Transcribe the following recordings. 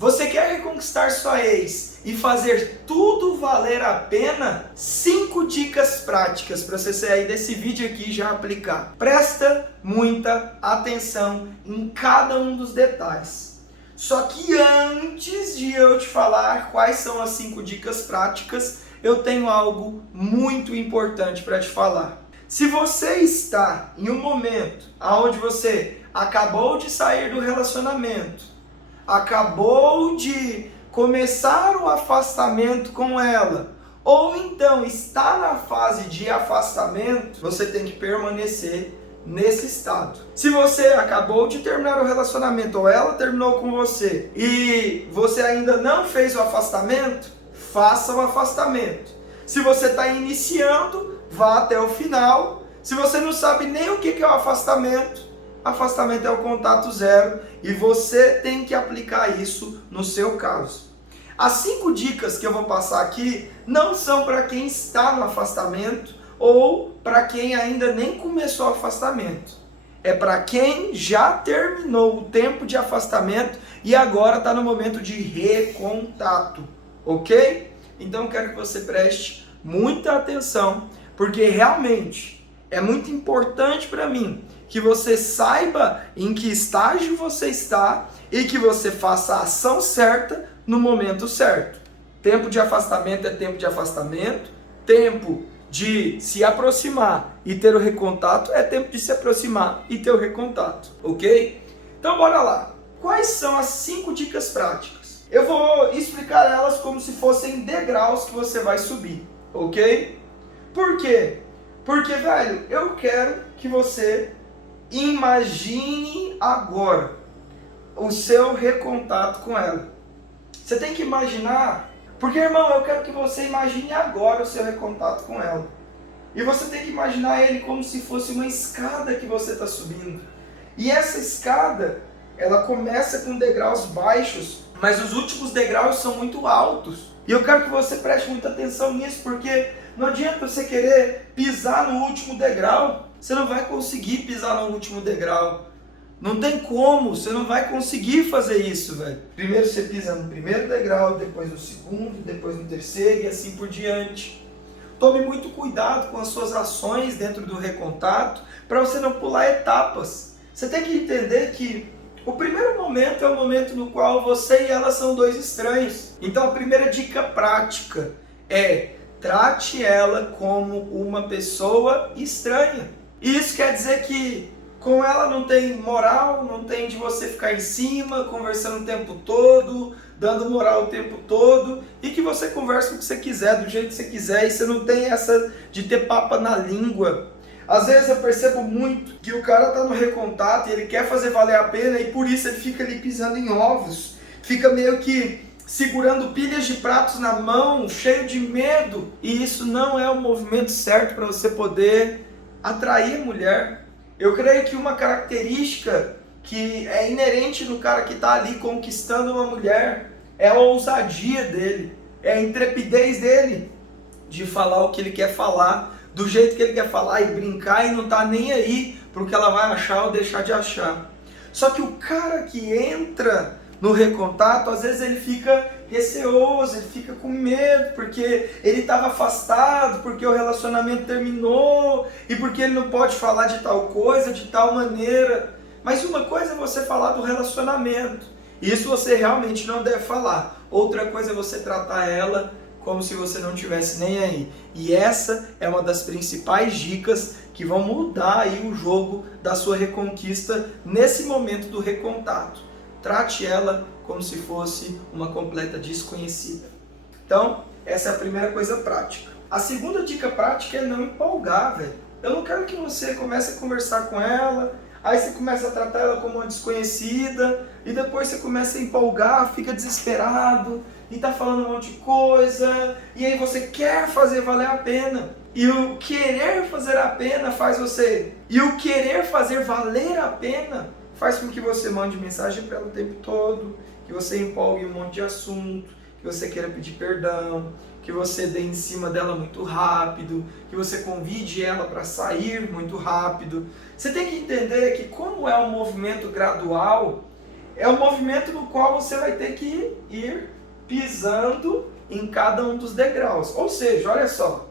Você quer reconquistar sua ex e fazer tudo valer a pena? 5 dicas práticas para você sair desse vídeo aqui e já aplicar. Presta muita atenção em cada um dos detalhes. Só que antes de eu te falar quais são as 5 dicas práticas, eu tenho algo muito importante para te falar. Se você está em um momento onde você acabou de sair do relacionamento, acabou de começar o afastamento com ela, ou então está na fase de afastamento, você tem que permanecer nesse estado. Se você acabou de terminar o relacionamento ou ela terminou com você e você ainda não fez o afastamento, faça o afastamento. Se você está iniciando, vá até o final. Se você não sabe nem o que é o afastamento, afastamento é o contato zero e você tem que aplicar isso no seu caso. As 5 dicas que eu vou passar aqui não são para quem está no afastamento ou para quem ainda nem começou o afastamento. É para quem já terminou o tempo de afastamento e agora está no momento de recontato, ok? Então eu quero que você preste muita atenção, porque realmente é muito importante para mim que você saiba em que estágio você está e que você faça a ação certa no momento certo. Tempo de afastamento é tempo de afastamento, tempo de se aproximar e ter o recontato é tempo de se aproximar e ter o recontato, ok? Então bora lá. Quais são as 5 dicas práticas? Eu vou explicar elas como se fossem degraus que você vai subir, ok? Por quê? Porque, velho, eu quero que você imagine agora o seu recontato com ela. Você tem que imaginar, porque, irmão, eu quero que você imagine agora o seu recontato com ela. E você tem que imaginar ele como se fosse uma escada que você está subindo. E essa escada, ela começa com degraus baixos, mas os últimos degraus são muito altos. E eu quero que você preste muita atenção nisso, porque não adianta você querer pisar no último degrau. Você não vai conseguir pisar no último degrau. Não tem como, você não vai conseguir fazer isso, velho. Primeiro você pisa no primeiro degrau, depois no segundo, depois no terceiro e assim por diante. Tome muito cuidado com as suas ações dentro do recontato para você não pular etapas. Você tem que entender que o primeiro momento é o momento no qual você e ela são 2 estranhos. Então a primeira dica prática é: trate ela como uma pessoa estranha. Isso quer dizer que com ela não tem moral, não tem de você ficar em cima, conversando o tempo todo, dando moral o tempo todo, e que você conversa o que você quiser, do jeito que você quiser, e você não tem essa de ter papa na língua. Às vezes eu percebo muito que o cara tá no recontato e ele quer fazer valer a pena e por isso ele fica ali pisando em ovos, fica meio que segurando pilhas de pratos na mão, cheio de medo, e isso não é o movimento certo para você poder atrair a mulher. Eu creio que uma característica que é inerente no cara que está ali conquistando uma mulher é a ousadia dele, é a intrepidez dele de falar o que ele quer falar, do jeito que ele quer falar e brincar e não tá nem aí para o que ela vai achar ou deixar de achar. Só que o cara que entra no recontato, às vezes ele fica receoso, ele fica com medo, porque ele estava afastado, porque o relacionamento terminou, e porque ele não pode falar de tal coisa, de tal maneira. Mas uma coisa é você falar do relacionamento, isso você realmente não deve falar. Outra coisa é você tratar ela como se você não tivesse nem aí. E essa é uma das principais dicas que vão mudar aí o jogo da sua reconquista nesse momento do recontato. Trate ela como se fosse uma completa desconhecida. Então, essa é a primeira coisa prática. A segunda dica prática é não empolgar, velho. Eu não quero que você comece a conversar com ela, aí você começa a tratar ela como uma desconhecida, e depois você começa a empolgar, fica desesperado, e tá falando um monte de coisa, e aí você quer fazer valer a pena. E o querer fazer a pena faz você... E o querer fazer valer a pena faz com que você mande mensagem para ela o tempo todo, que você empolgue um monte de assunto, que você queira pedir perdão, que você dê em cima dela muito rápido, que você convide ela para sair muito rápido. Você tem que entender que como é um movimento gradual, É um movimento no qual você vai ter que ir pisando em cada um dos degraus. Ou seja, olha só,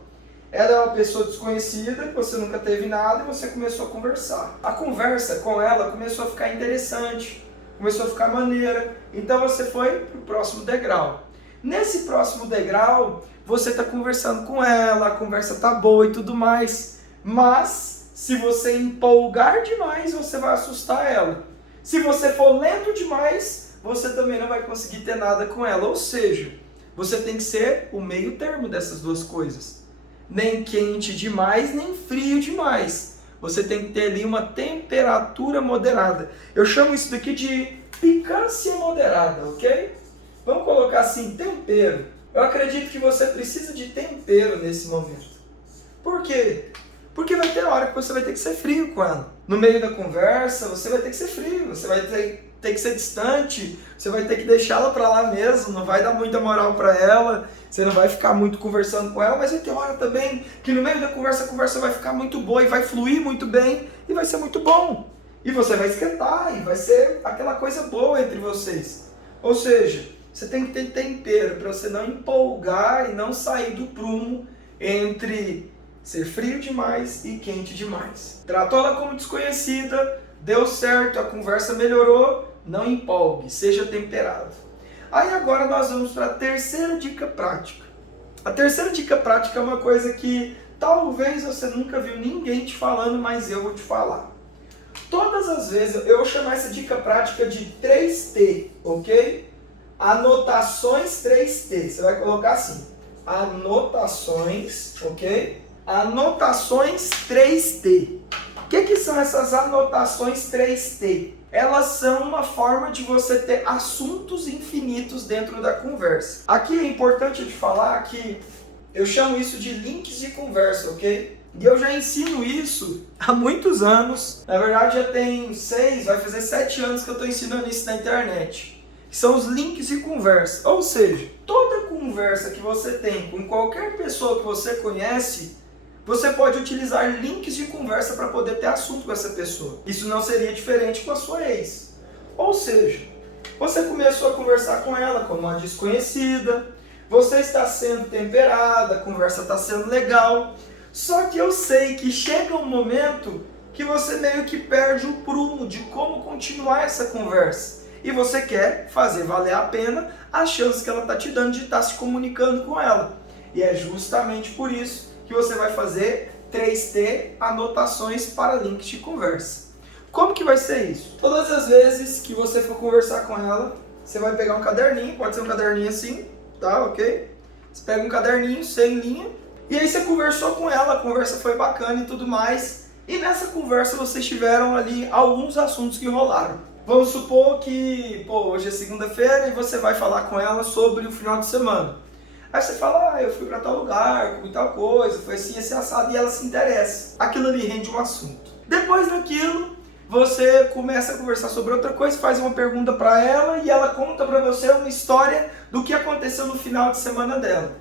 ela é uma pessoa desconhecida, que você nunca teve nada e você começou a conversar. A conversa com ela começou a ficar interessante, começou a ficar maneira, então você foi para o próximo degrau. Nesse próximo degrau, você está conversando com ela, a conversa está boa e tudo mais, mas se você empolgar demais, você vai assustar ela. Se você for lento demais, você também não vai conseguir ter nada com ela. Ou seja, você tem que ser o meio termo dessas duas coisas. Nem quente demais, nem frio demais. Você tem que ter ali uma temperatura moderada. Eu chamo isso daqui de picância moderada, ok? Vamos colocar assim, tempero. Eu acredito que você precisa de tempero nesse momento. Por quê? Porque vai ter hora que você vai ter que ser frio com ela. No meio da conversa, você vai ter que ser frio, você vai ter que ser distante, você vai ter que deixá-la para lá mesmo, não vai dar muita moral para ela, você não vai ficar muito conversando com ela, mas vai ter hora também que no meio da conversa, a conversa vai ficar muito boa e vai fluir muito bem e vai ser muito bom. E você vai esquentar e vai ser aquela coisa boa entre vocês. Ou seja, você tem que ter tempero para você não empolgar e não sair do prumo entre ser frio demais e quente demais. Tratou ela como desconhecida, deu certo, a conversa melhorou, não empolgue, seja temperado. Aí agora nós vamos para a terceira dica prática. A terceira dica prática é uma coisa que talvez você nunca viu ninguém te falando, mas eu vou te falar. Todas as vezes, eu vou chamar essa dica prática de 3T, ok? Anotações 3T. Você vai colocar assim, anotações, ok? Anotações 3T. O que são essas anotações 3T? Elas são uma forma de você ter assuntos infinitos dentro da conversa. Aqui é importante te falar que eu chamo isso de links de conversa, ok? E eu já ensino isso há muitos anos. Na verdade já tem 6, vai fazer 7 anos que eu estou ensinando isso na internet. São os links de conversa. Ou seja, toda conversa que você tem com qualquer pessoa que você conhece, você pode utilizar links de conversa para poder ter assunto com essa pessoa. Isso não seria diferente com a sua ex. Ou seja, você começou a conversar com ela como uma desconhecida, você está sendo temperada, a conversa está sendo legal, só que eu sei que chega um momento que você meio que perde o prumo de como continuar essa conversa. E você quer fazer valer a pena a chance que ela está te dando de estar se comunicando com ela. E é justamente por isso que você vai fazer 3T, anotações para links de conversa. Como que vai ser isso? Todas as vezes que você for conversar com ela, você vai pegar um caderninho, pode ser um caderninho assim, tá, ok? Você pega um caderninho, sem linha, e aí você conversou com ela, a conversa foi bacana e tudo mais, e nessa conversa vocês tiveram ali alguns assuntos que rolaram. Vamos supor que, hoje é segunda-feira e você vai falar com ela sobre o final de semana. Aí você fala, eu fui para tal lugar, comi tal coisa, foi assim, esse assado, e ela se interessa. Aquilo ali rende um assunto. Depois daquilo, você começa a conversar sobre outra coisa, faz uma pergunta para ela e ela conta para você uma história do que aconteceu no final de semana dela.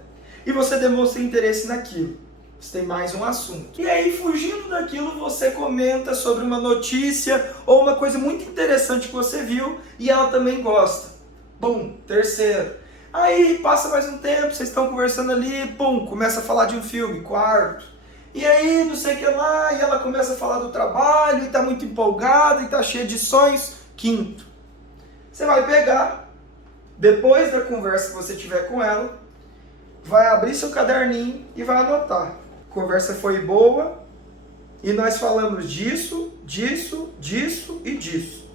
E você demonstra interesse naquilo. Você tem mais um assunto. E aí, fugindo daquilo, você comenta sobre uma notícia ou uma coisa muito interessante que você viu e ela também gosta. Bom, terceiro. Aí passa mais um tempo, vocês estão conversando ali, começa a falar de um filme, quarto. E aí, não sei o que lá, e ela começa a falar do trabalho, e tá muito empolgada, e tá cheia de sonhos, quinto. Você vai pegar, depois da conversa que você tiver com ela, vai abrir seu caderninho e vai anotar. A conversa foi boa, e nós falamos disso, disso, disso e disso.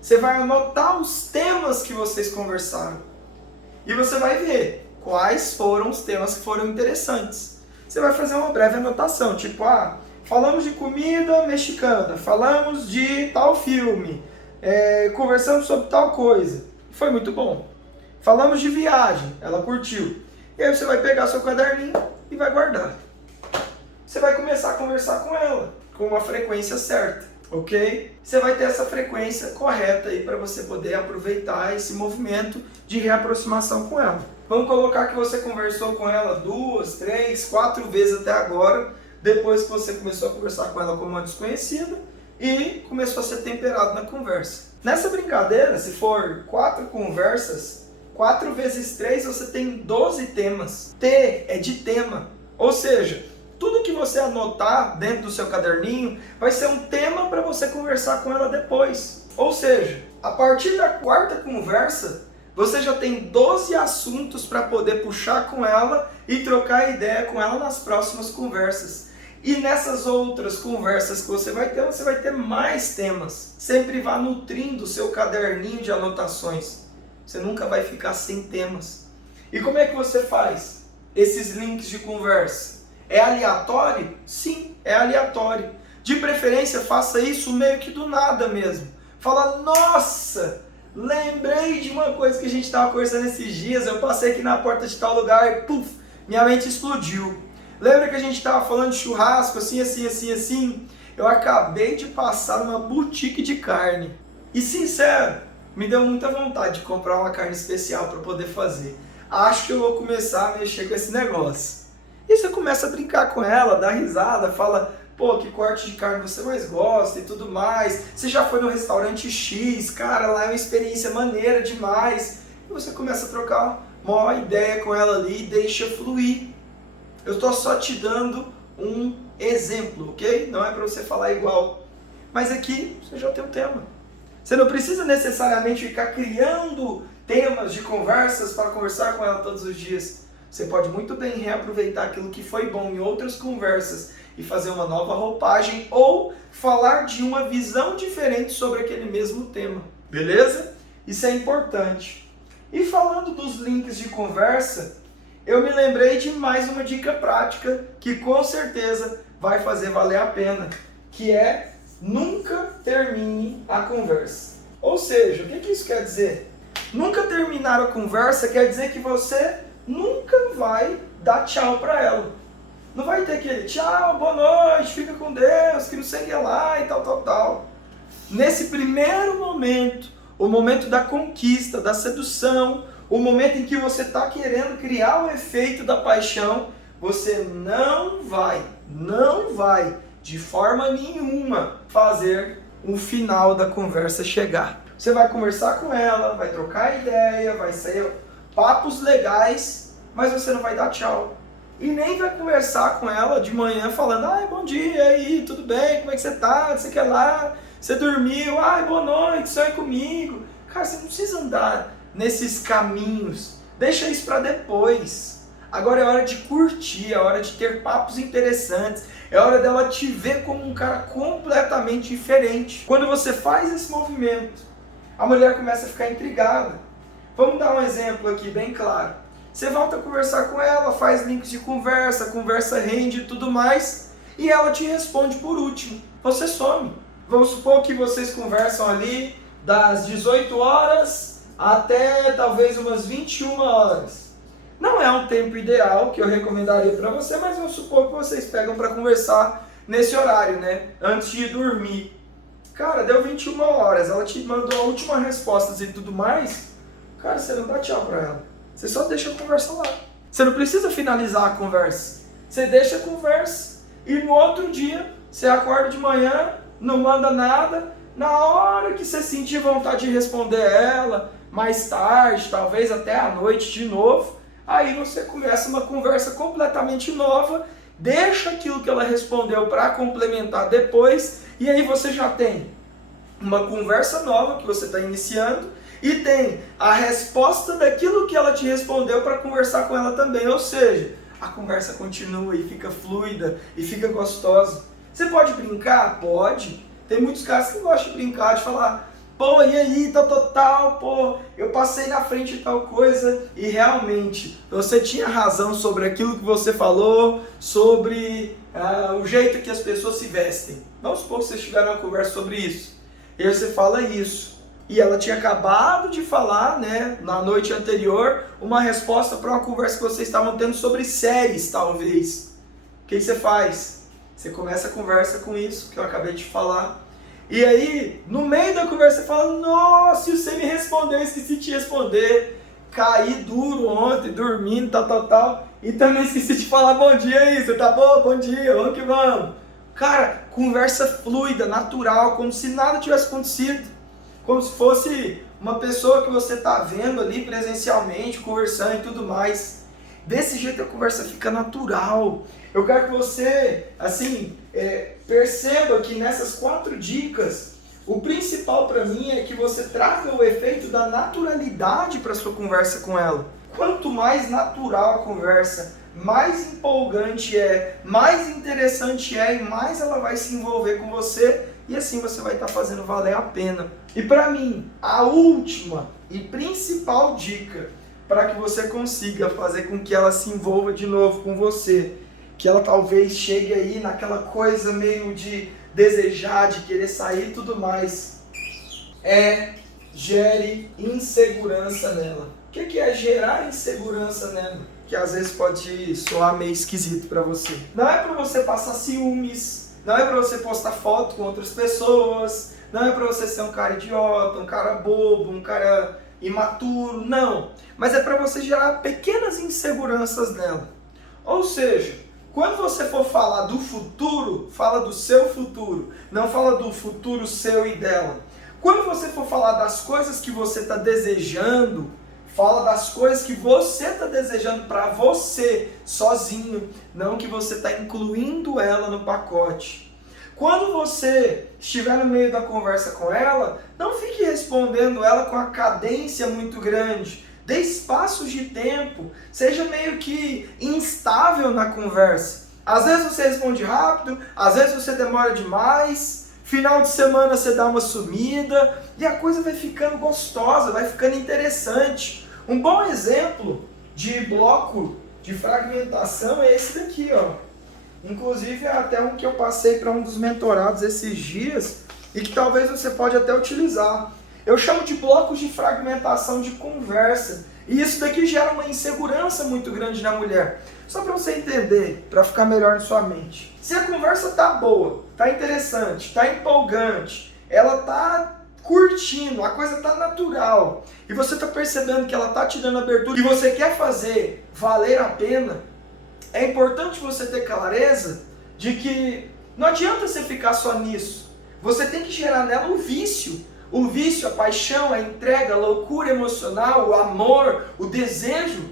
Você vai anotar os temas que vocês conversaram. E você vai ver quais foram os temas que foram interessantes. Você vai fazer uma breve anotação, tipo, falamos de comida mexicana, falamos de tal filme, conversamos sobre tal coisa. Foi muito bom. Falamos de viagem, ela curtiu. E aí você vai pegar seu caderninho e vai guardar. Você vai começar a conversar com ela, com uma frequência certa, ok? Você vai ter essa frequência correta aí para você poder aproveitar esse movimento de reaproximação com ela. Vamos colocar que você conversou com ela 2, 3, 4 vezes até agora, depois que você começou a conversar com ela como uma desconhecida, e começou a ser temperado na conversa. Nessa brincadeira, se for 4 conversas, 4 vezes 3 você tem 12 temas. T é de tema, ou seja, tudo que você anotar dentro do seu caderninho vai ser um tema para você conversar com ela depois. Ou seja, a partir da 4ª conversa, você já tem 12 assuntos para poder puxar com ela e trocar ideia com ela nas próximas conversas. E nessas outras conversas que você vai ter mais temas. Sempre vá nutrindo o seu caderninho de anotações. Você nunca vai ficar sem temas. E como é que você faz esses links de conversa? É aleatório? Sim, é aleatório. De preferência, faça isso meio que do nada mesmo. Fala, nossa, lembrei de uma coisa que a gente estava conversando esses dias, eu passei aqui na porta de tal lugar e puf, minha mente explodiu. Lembra que a gente estava falando de churrasco, assim? Eu acabei de passar numa boutique de carne. E sincero, me deu muita vontade de comprar uma carne especial para poder fazer. Acho que eu vou começar a mexer com esse negócio. E você começa a brincar com ela, dá risada, fala, pô, que corte de carne você mais gosta e tudo mais. Você já foi no restaurante X, cara, lá é uma experiência maneira demais. E você começa a trocar uma ideia com ela ali e deixa fluir. Eu estou só te dando um exemplo, ok? Não é para você falar igual. Mas aqui você já tem um tema. Você não precisa necessariamente ficar criando temas de conversas para conversar com ela todos os dias. Você pode muito bem reaproveitar aquilo que foi bom em outras conversas e fazer uma nova roupagem ou falar de uma visão diferente sobre aquele mesmo tema. Beleza? Isso é importante. E falando dos links de conversa, eu me lembrei de mais uma dica prática que com certeza vai fazer valer a pena, que é nunca termine a conversa. Ou seja, o que isso quer dizer? Nunca terminar a conversa quer dizer que você nunca vai dar tchau para ela. Não vai ter aquele tchau, boa noite, fica com Deus, que não sei o que lá e tal. Nesse primeiro momento, o momento da conquista, da sedução, o momento em que você está querendo criar o efeito da paixão, você não vai, de forma nenhuma, fazer o final da conversa chegar. Você vai conversar com ela, vai trocar ideia, vai sair papos legais, mas você não vai dar tchau. E nem vai conversar com ela de manhã falando, ai, bom dia, e aí, tudo bem, como é que você tá, você quer lá, você dormiu, ai, boa noite, sonha comigo. Cara, você não precisa andar nesses caminhos, deixa isso para depois. Agora é hora de curtir, é hora de ter papos interessantes, é hora dela te ver como um cara completamente diferente. Quando você faz esse movimento, a mulher começa a ficar intrigada. Vamos dar um exemplo aqui bem claro. Você volta a conversar com ela, faz links de conversa, a conversa rende e tudo mais, e ela te responde por último. Você some. Vamos supor que vocês conversam ali das 18 horas até talvez umas 21 horas. Não é um tempo ideal que eu recomendaria para você, mas vamos supor que vocês pegam para conversar nesse horário, né? Antes de dormir. Cara, deu 21 horas, ela te mandou a última resposta e tudo mais. Cara, você não dá tchau para ela. Você só deixa a conversa lá. Você não precisa finalizar a conversa. Você deixa a conversa e no outro dia você acorda de manhã, não manda nada. Na hora que você sentir vontade de responder ela, mais tarde, talvez até à noite de novo, aí você começa uma conversa completamente nova, deixa aquilo que ela respondeu para complementar depois, e aí você já tem uma conversa nova que você está iniciando, e tem a resposta daquilo que ela te respondeu para conversar com ela também. Ou seja, a conversa continua e fica fluida e fica gostosa. Você pode brincar? Pode. Tem muitos caras que gostam de brincar, de falar, pô, e aí, tal, pô, eu passei na frente de tal coisa e realmente você tinha razão sobre aquilo que você falou, sobre o jeito que as pessoas se vestem. Vamos supor que vocês tiveram uma conversa sobre isso. E aí você fala isso. E ela tinha acabado de falar, né, na noite anterior, uma resposta para uma conversa que vocês estavam tendo sobre séries, talvez. O que você faz? Você começa a conversa com isso que eu acabei de falar. E aí, no meio da conversa, você fala, nossa, você me respondeu, eu esqueci de te responder. Caí duro ontem, dormindo, tal. E também esqueci de falar bom dia aí, você tá bom? Bom dia, vamos que vamos. Cara, conversa fluida, natural, como se nada tivesse acontecido. Como se fosse uma pessoa que você está vendo ali presencialmente, conversando e tudo mais. Desse jeito a conversa fica natural. Eu quero que você, assim, perceba que nessas 4 dicas, o principal para mim é que você traga o efeito da naturalidade para sua conversa com ela. Quanto mais natural a conversa, mais empolgante é, mais interessante é e mais ela vai se envolver com você e assim você vai estar fazendo valer a pena. E para mim, a última e principal dica para que você consiga fazer com que ela se envolva de novo com você, que ela talvez chegue aí naquela coisa meio de desejar, de querer sair e tudo mais, gere insegurança nela. O que é gerar insegurança nela? Que às vezes pode soar meio esquisito para você. Não é para você passar ciúmes, não é para você postar foto com outras pessoas, não é para você ser um cara idiota, um cara bobo, um cara imaturo, não. Mas é para você gerar pequenas inseguranças nela. Ou seja, quando você for falar do futuro, fala do seu futuro, não fala do futuro seu e dela. Quando você for falar das coisas que você está desejando, fala das coisas que você está desejando para você, sozinho, não que você está incluindo ela no pacote. Quando você estiver no meio da conversa com ela, não fique respondendo ela com a cadência muito grande. Dê espaços de tempo, seja meio que instável na conversa. Às vezes você responde rápido, às vezes você demora demais, final de semana você dá uma sumida e a coisa vai ficando gostosa, vai ficando interessante. Um bom exemplo de bloco de fragmentação é esse daqui, ó. Inclusive é até um que eu passei para um dos mentorados esses dias e que talvez você pode até utilizar. Eu chamo de blocos de fragmentação de conversa. E isso daqui gera uma insegurança muito grande na mulher. Só para você entender, para ficar melhor na sua mente. Se a conversa tá boa, tá interessante, tá empolgante, ela tá curtindo, a coisa tá natural, e você tá percebendo que ela tá te dando abertura e você quer fazer valer a pena, é importante você ter clareza de que não adianta você ficar só nisso. Você tem que gerar nela o vício, a paixão, a entrega, a loucura emocional, o amor, o desejo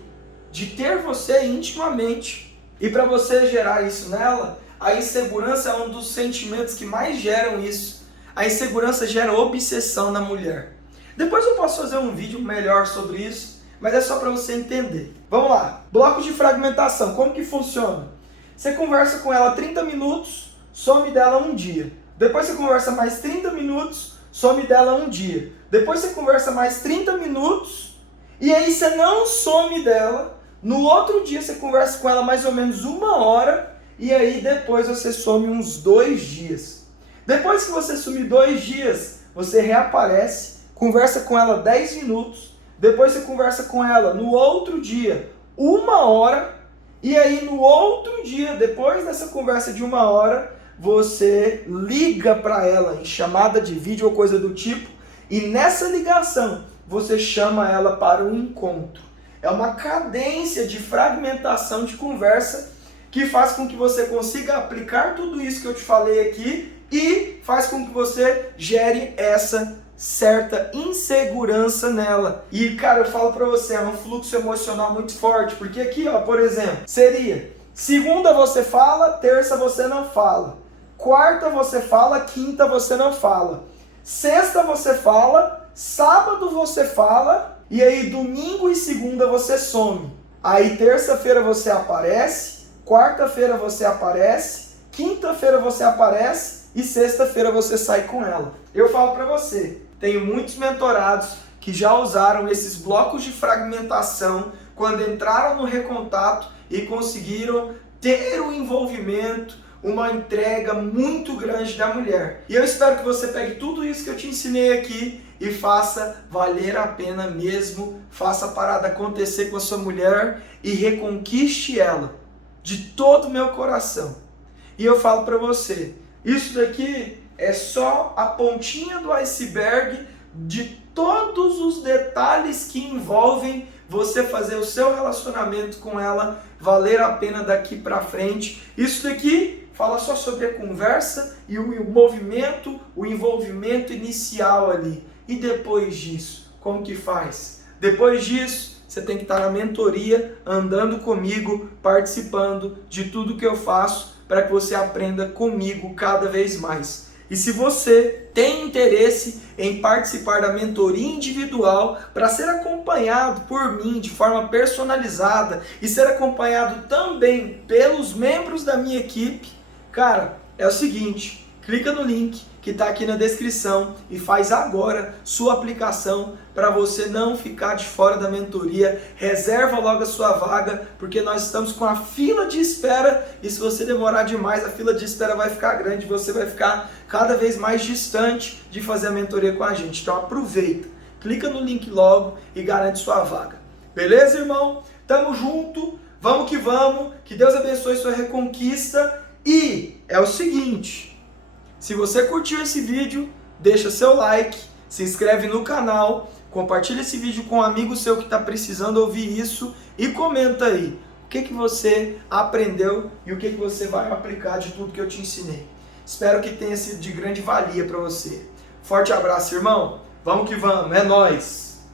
de ter você intimamente. E para você gerar isso nela, a insegurança é um dos sentimentos que mais geram isso. A insegurança gera obsessão na mulher. Depois eu posso fazer um vídeo melhor sobre isso, mas é só para você entender. Vamos lá. Blocos de fragmentação. Como que funciona? Você conversa com ela 30 minutos, some dela um dia. Depois você conversa mais 30 minutos, some dela um dia. Depois você conversa mais 30 minutos, e aí você não some dela. No outro dia você conversa com ela mais ou menos 1 hora, e aí depois você some uns 2 dias. Depois que você sumir 2 dias, você reaparece, conversa com ela 10 minutos, depois você conversa com ela no outro dia 1 hora, e aí no outro dia, depois dessa conversa de 1 hora, você liga para ela em chamada de vídeo ou coisa do tipo, e nessa ligação você chama ela para um encontro. É uma cadência de fragmentação de conversa que faz com que você consiga aplicar tudo isso que eu te falei aqui e faz com que você gere essa certa insegurança nela. E cara, eu falo pra você, é um fluxo emocional muito forte, porque aqui, ó, por exemplo, seria segunda você fala, terça você não fala, quarta você fala, quinta você não fala, sexta você fala, sábado você fala, e aí domingo e segunda você some. Aí terça-feira você aparece, quarta-feira você aparece, quinta-feira você aparece e sexta-feira você sai com ela. Eu falo pra você, tenho muitos mentorados que já usaram esses blocos de fragmentação quando entraram no Recontato e conseguiram ter um envolvimento, uma entrega muito grande da mulher. E eu espero que você pegue tudo isso que eu te ensinei aqui e faça valer a pena mesmo, faça a parada acontecer com a sua mulher e reconquiste ela de todo o meu coração. E eu falo pra você, isso daqui é só a pontinha do iceberg de todos os detalhes que envolvem você fazer o seu relacionamento com ela valer a pena daqui pra frente. Isso daqui fala só sobre a conversa e o movimento, o envolvimento inicial ali. E depois disso, como que faz? Depois disso, você tem que estar na mentoria, andando comigo, participando de tudo que eu faço, para que você aprenda comigo cada vez mais. E se você tem interesse em participar da mentoria individual para ser acompanhado por mim de forma personalizada e ser acompanhado também pelos membros da minha equipe, cara, é o seguinte, clica no link que está aqui na descrição e faz agora sua aplicação para você não ficar de fora da mentoria. Reserva logo a sua vaga, porque nós estamos com a fila de espera e se você demorar demais, a fila de espera vai ficar grande, você vai ficar cada vez mais distante de fazer a mentoria com a gente. Então aproveita, clica no link logo e garante sua vaga. Beleza, irmão? Tamo junto, vamos, que Deus abençoe sua reconquista e é o seguinte... Se você curtiu esse vídeo, deixa seu like, se inscreve no canal, compartilha esse vídeo com um amigo seu que está precisando ouvir isso e comenta aí o que você aprendeu e o que você vai aplicar de tudo que eu te ensinei. Espero que tenha sido de grande valia para você. Forte abraço, irmão. Vamos que vamos, é nóis!